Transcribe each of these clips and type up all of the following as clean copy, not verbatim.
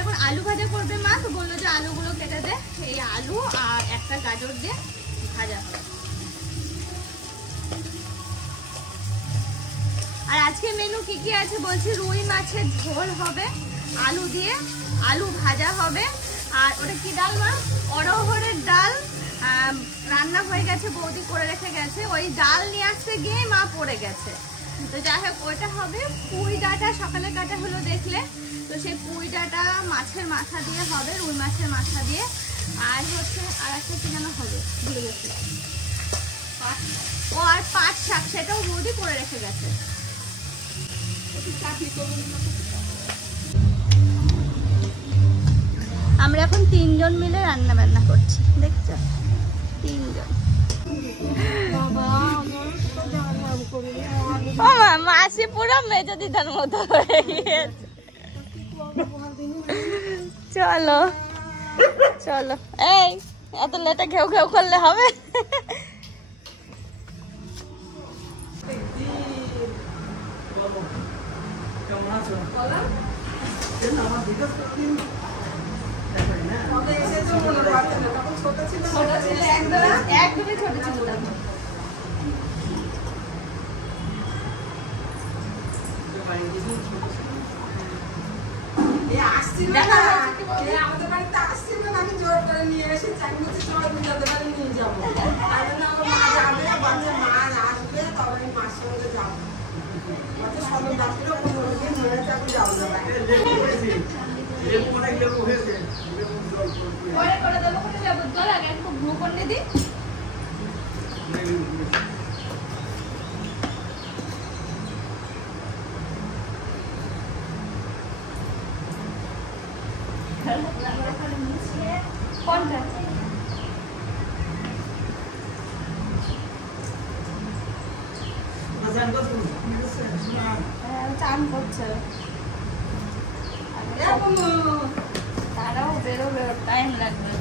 এখন আলু ভাজা করবে মা, তো বললো যে আলুগুলো কেটে দে। এই আলু আর একটা গাজর দিয়ে ভাজা হবে। আর আজকে মেনু কি কি আছে বলছি, রুই মাছের ঝোল হবে, আলু দিয়ে আলু ভাজা হবে, আর ওটা কি ডাল মা? অড়হরের ডাল রান্না হয়ে গেছে, বৌদি করে রেখে গেছে। ওই ডাল নিয়ে আসতে গিয়ে মা পড়ে গেছে, তো যাই হোক ওইটা হবে। পুঁই ডাঁটা সকালে কাটা হলো দেখলে, তো সেই পুঁই ডাঁটা মাছের মাথা দিয়ে হবে, রুই মাছের মাথা দিয়ে। আর হচ্ছে আর একটা কি যেন হবে ভুলে গেছে, ও আর পাট শাক, সেটাও বৌদি করে রেখে গেছে। আমরা এখন 3 জন মিলে রান্না বান্না করছি, দেখছো 3 জন। মাসি পুরো মেজো দিদার মতো হয়ে গিয়েছে। চলো চলো, এই এত লেটে ঘেউ ঘেউ করলে হবে? একদমই ছোট ছিল। আমাদের বাড়িতে আসছিল না, আমি জোর করে নিয়ে এসে চাকরি সবাই মিলাতে পারে নিয়ে যাবো। তাই জন্য আমার মা যাবে, বলছে মা আসবে তবে আমি মার সঙ্গে যাবো। সদর ডাক্তার যাবো কোনটা? চান করছে, তারাও বেরোবে, টাইম লাগবে।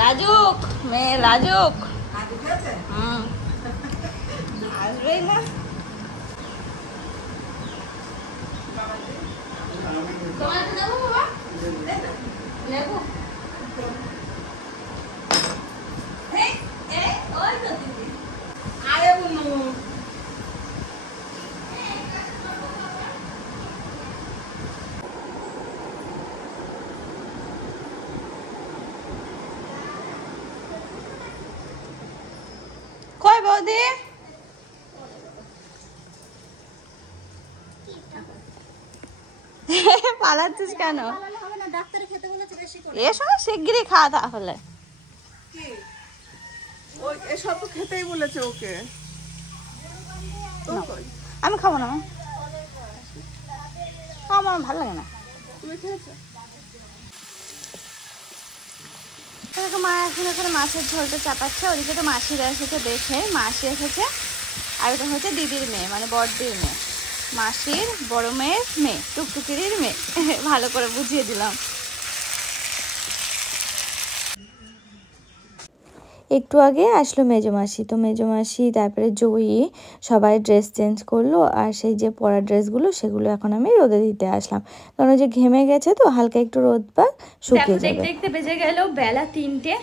লাজুক মেয়ে, লাজুক। আসবেই না। তোমার দেবো বাবা, লেবু। ওই তো দিদি আরে বুনু কই বৌদি? পালাচ্ছিস কেন? এসো না, শিগগিরই খা তাহলে। এসব তো খেতেই বলেছে ওকে। আমি খাবো না, আমার ভালো লাগে না। তুমি খেয়েছো? মা এখন এখানে মাছের ঝোলটা চাপাচ্ছে। ওদিকে তো মাসিরা এসেছে, দেখে মাসি এসেছে, আর ওটা হচ্ছে দিদির মেয়ে, মানে বড়দির মেয়ে, মাসির বড় মেয়ের মেয়ে, টুকটুকির মেয়ে। ভালো করে বুঝিয়ে দিলাম। একটু আগে আসলো মেজো মাসি, তো মেজো মাসি তারপরে জয়ী সবাই ড্রেস চেঞ্জ করলো, আর সেই যে পরা ড্রেসগুলো সেগুলো এখন আমি রোদে দিতে আসলাম, কারণ যে ঘেমে গেছে তো হালকা একটু রোদ পাক শুকিয়ে যাবে। দেখতে দেখতে বেজে গেল বেলা 3টে,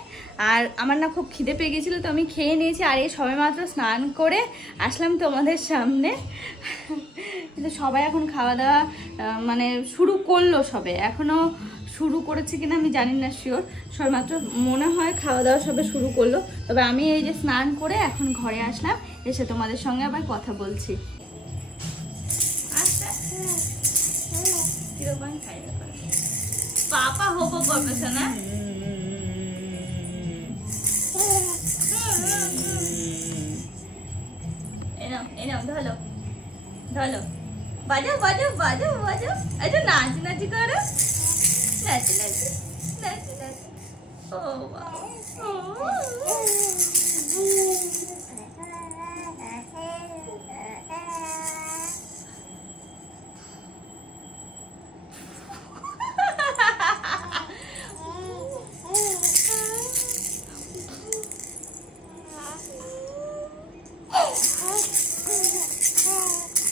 আর আমার না খুব খিদে পেয়ে গেছিল, তো আমি খেয়ে নিয়েছি। আর এই সবে মাত্র স্নান করে আসলাম তোমাদের সামনে। কিন্তু সবাই এখন খাওয়া দাওয়া মানে শুরু করলো, সবে এখনো শুরু করেছে কিনা আমি জানি না শিওর, সবেমাত্র মনে হয় খাওয়া দাওয়া সবে শুরু করলো। তবে আমি এই যে স্নান করে এখন ঘরে আসলাম, এসে তোমাদের সঙ্গে আবার কথা বলছি। পাপা হবো করবে না? ধরো ধরো, বাজো বাজো বাজো বাজো, আচ্ছা নাচি নাচি করো, নাচি নাচি নাচি নাচি।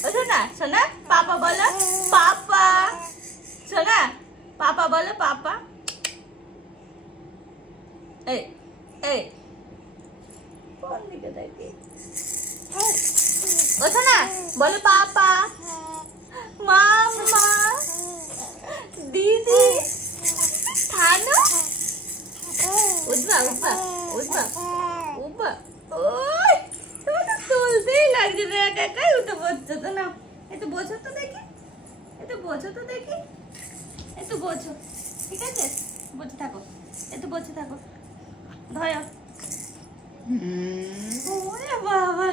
ও সোনা সোনা, পাপা বলো, পাপা। সোনা পাপা বলো পাপা। এই এই কোন দিকে দেখি ওঠো না, বলো পাপা মামা দিদি থানো। উঠবা উঠবা উঠবা উঠবা। ওই তোমার তো তুলতেই লাগছে না, একা একাই উঠে পড়ছো তো। না একটু বোঝো তো দেখি, একটু বোঝো তো দেখি, একটু বোঝো, ঠিক আছে? বসে থাকো, একটু বসে থাকো, ধরো। ওরে বাবা,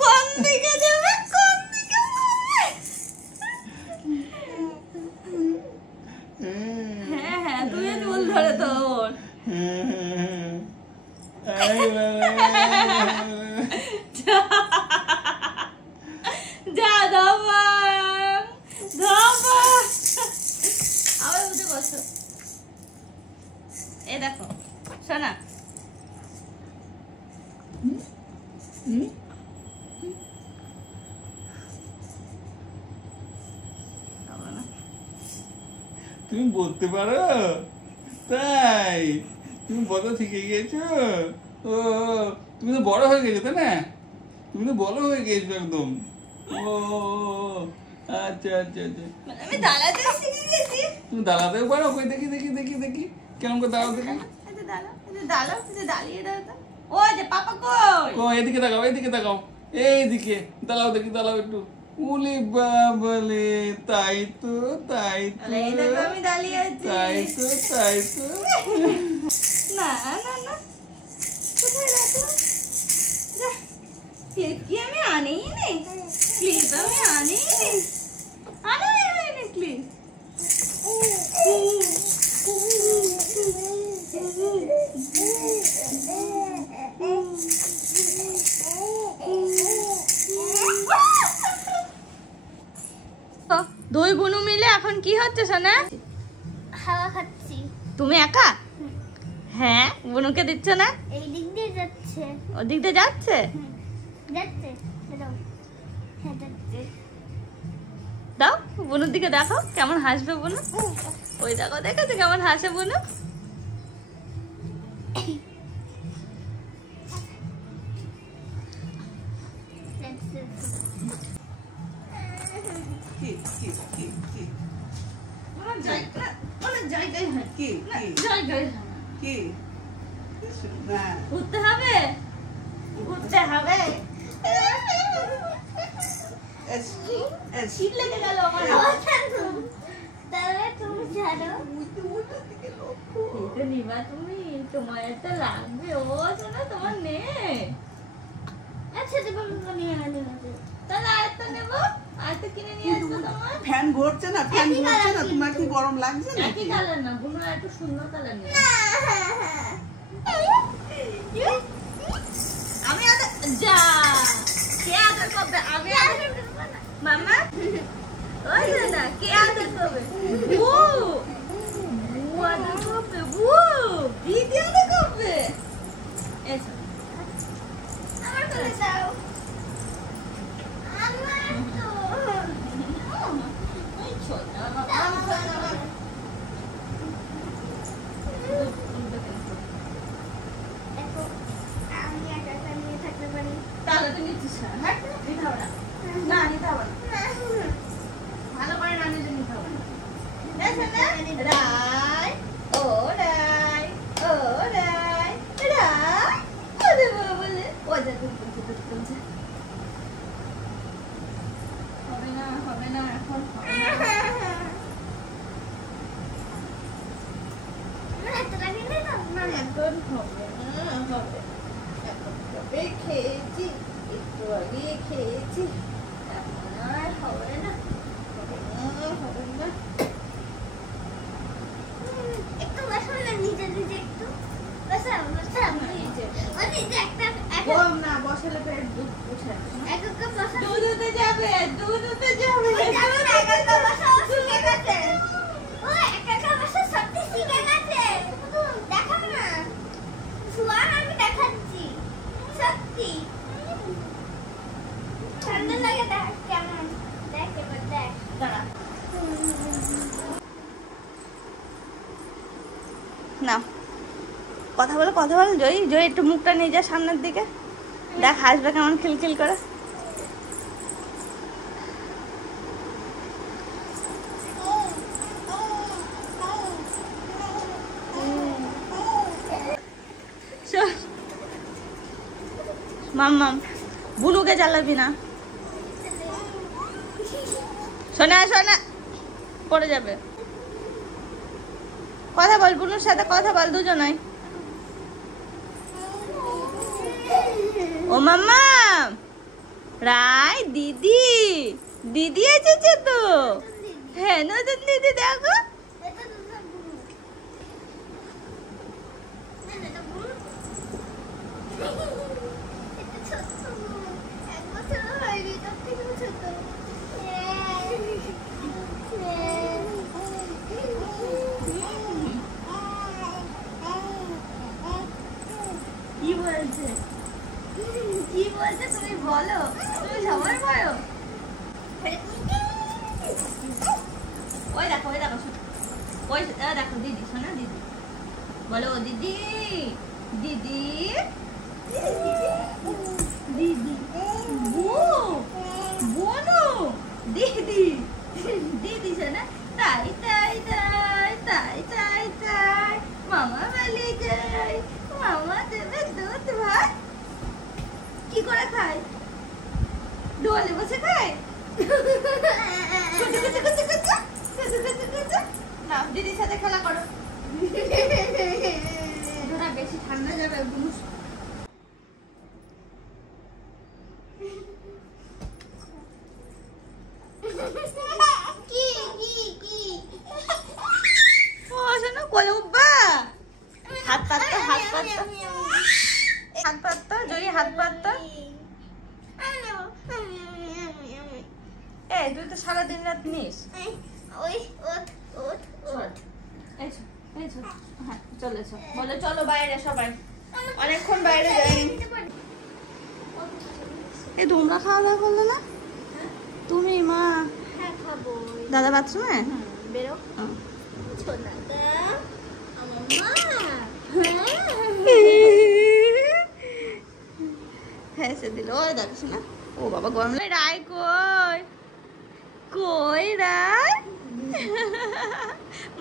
কোন দিকে যাবে, কোন দিকে যাবে? হ্যাঁ হ্যাঁ, তুমি চুল ধরে তোর। যা ধবা ধবা, আবার উঠে বসো। এই দেখো শোনা, তুমি বলতে পারো? তাই তুমি বলা শিখে গিয়েছো? ও তুমি তো বড় হয়ে গেছো, তাই না? তুমি তো বড় হয়ে গেছো একদম। ও আচ্ছা আচ্ছা আচ্ছা, আমি দাঁড়াতে শিখে গেছি। তুমি দাঁড়াতেও পারো? কই দেখি দেখি দেখি দেখি কেমন করে দাঁড়াও দেখি। দাঁড়িয়ে দাও তো। ও যে পাপা কই? ও এদিকে তাকাও, এদিকে তাকাও, এইদিকে দাঁড়াও দেখি, দাঁড়াও একটু। উলি বাবালে, তাই তো তাই তো, এই দেখো আমি দাঁড়িয়ে আছি। তাই তো তাই তো। না না না, কোথায় রাখো? যা, ক্লিপ কি আমি আনিই নি? ক্লিপ আমি আনিই নি, আনাই হয়নি ক্লিপ। দুই বুনু মিলে এখন কি হচ্ছে সোনা? হাওয়া খাচ্ছি। তুমি একা? হ্যাঁ, বুনুকে দিচ্ছ না? এই দিক দিয়ে যাচ্ছে। ওদিক দিয়ে যাচ্ছে? যাচ্ছে, দাও। হ্যাঁ যাচ্ছে। দাও বুনুর দিকে, দেখো কেমন হাসবে বুনু। ওই দেখো, দেখেছো কেমন হাসে বুনু? অনেক জায়গায় হয়, না, জায়গায় হয় না। ঘুরতে হবে, ঘুরতে হবে। শীত লেগে গেল আমার। তাহলে তুমি ছাড়ো। এটা নিবা তুমি, তোমার একটা লাগবে। ও শোনা তোমার নেই। আচ্ছা দেবো, নিয়ে না দেবো। তাহলে আরেকটা নেবো, আরেকটা কিনে নিয়ে আসবো তোমার। ফ্যান ঘুরছে না, ফ্যান ঘুরছে না, তোমার কি গরম লাগছে না? একই কালার না, বুনো একটু সুন্দর কালার নেই। আমি আদর, যা কে আদর করবে? আমি আদর করবো না মামা। ওই না, কে আদর করবে? ও ও আদর করবে, ও দিদি আদর করবে। এসো আমার করে দাও। আমার তো। ওই ছোটা দেখো, আমি একা একা নিয়ে থাকতে পারি। তাহলে তুমি নিচ্ছিস না? হ্যাঁ, নিতে হবে না। না, নিতে হবে না। ভালো করে না নিলে নিতে হবে না। দেখো না? রাই, ও রাই, ও রাই, রাই। ওরে বাবালে, ও যা তুলছে। হবে না, হবে না, এখন হবে না। আমার হাতটা লাগিয়ে দাও না। এখন হবে না, হবে না। এখন কবে খেয়েছি, একটু আগে খেয়েছি, এখন আর হবে না, হবে না, হবে না। একটু বসাও না, নিজে নিজে একটু বসাও, বসাও। ও নিজে একটা গরম না, বসালে পেট দুধ উঠে আসে। এক বসাও। দুধ উঠে যাবে, দুধ উঠে যাবে। ওই দেখো না, একটা বসাও, শিখে গেছে। ও একটা বসাও, সত্যি শিখে গেছে। দেখো না, শোয়ান আমি দেখাচ্ছি, সত্যি। না কথা বল জয়ী জয়ী একটু মুখটা নিয়ে যা সামনের দিকে দেখ হাসবে কেমন খিলখিল করে মাম বুনুকে জ্বালাবি না শোনা পড়ে যাবে কথা বল বুনুর সাথে কথা বল দুজনাই ও মাম্মা রাই দিদি এসেছে তো হ্যাঁ নতুন দিদি দেখো কি বলছে তুমি বলো তুমি সবার বলো ওই দেখো ওই দেখো দিদি শোনা দিদি বলো দিদি দিদি দিদি বোনো দিদি দিদি শোনা তাই তাই তাই তাই তাই তাই মামা বলে যাই মামা দেবে দুধ ভাত কি করে খায় ডোলে বসে খায় না দিদির সাথে খেলা করো বেশি ঠান্ডা যাবে কোলে উঠবা হাত পাততো জয়ী হাত পাততো এই তুই তো সারাদিন রাত নিস হ্যাঁ চলেছো বলে চলো বাইরে সবাই অনেকক্ষণ বাইরে যাই এই তোমরা খাওয়া দাওয়া করলে না তুমি মা দাদা বাথরুমে বেরো হেসে দিল ওই দেখছ না ও বাবা গরম লাগে রায় কই রায়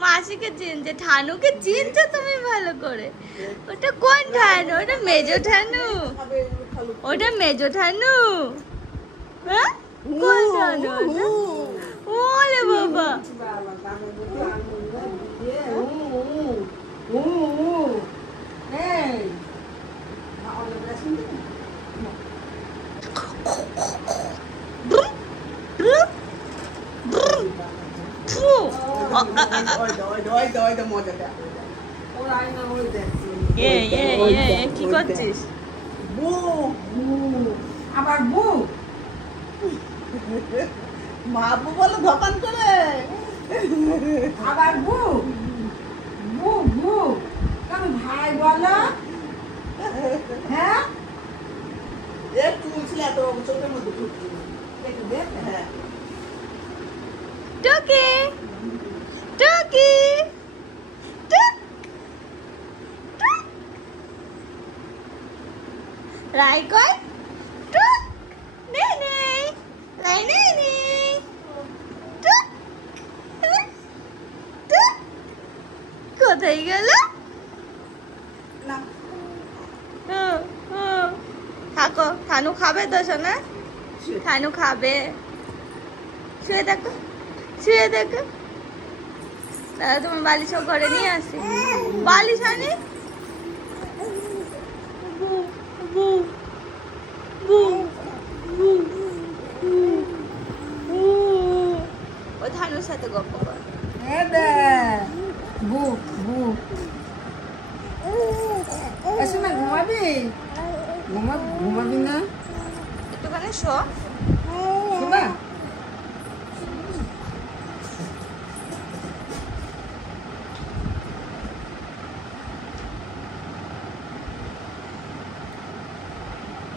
মাসিকে চিনছে ঠানুকে চিনছো তুমি ভালো করে ওটা কোন ঠানু ওটা মেজো ঠানু হ্যাঁ কোন ঠানু ওলে বাবা কি করছিস আবার বউ মা বউ বলো দোকান করে আবার বউ কেন ভাই বলো হ্যাঁ একটু বলছিল এত চোখের মধ্যে ঢুকছি একটু দেখ হ্যাঁ টুকি রাই কয় টুক নেই রাই নেই টুক কোথায় গেল না থাকো থানু খাবে তো শোনা থানু খাবে শুয়ে দেখো দাদা তোমার বালিশ ঘরে নিয়ে আসি বালিশ আনি ও ধানুর সাথে গপ্প কর ঘুমাবি না একটুখানি শো শোবা